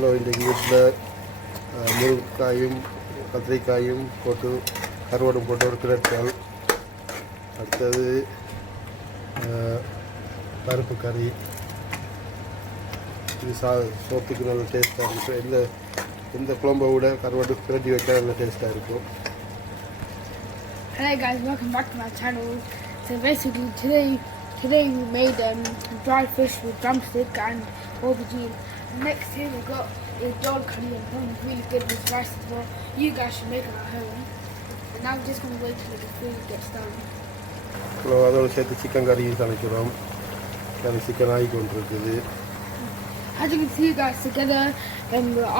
Hello, இன்றைக்கு வீட்டில் முருங்கைக்காயும் கத்திரிக்காயும் போட்டு கருவாடும் போட்டு ஒரு கிளட்டால். அடுத்தது பருப்பு கறி. இது சோத்துக்கு நல்ல டேஸ்ட்டாக இருக்கும். எந்த குழம்பை விட கருவாடு கிளட்டி வைக்க நல்ல டேஸ்ட்டாக இருக்கும். Hello guys, welcome back to my channel. So basically today we made dried fish with drumstick and aubergine. Next here we got a dhal curry and one really good with rice as well. You guys should make it at home. And now I'm just going to wait till the food gets done. So அதோடு சேர்த்து chicken கறியும் சமைக்கிறோம். அது chicken ஆகி கொண்டிருக்குது. As you can see guys, together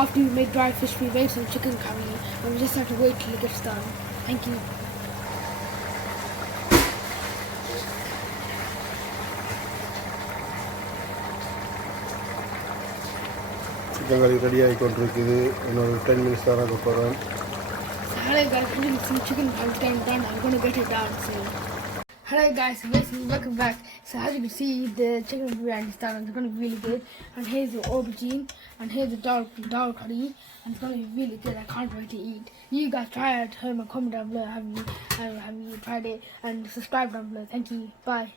after we made dried fish we made some chicken curry and we just have to wait till it gets done. Thank you. Chicken கறி ready ஆகி கொண்டிருக்குது. இன்னொரு 10 minutes தான் ஆக போகிறோம். Hello guys, as you can see chicken curry is getting done. I'm going to get it down soon. Hello guys, so basically welcome back. So as you can see the chicken biryani is done and it's going to be really good. And here's the aubergine and here's the dal curry and it's going to be really good. I can't wait to eat. You guys try it at home and comment down below have you tried it and subscribe down below. Thank you. Bye.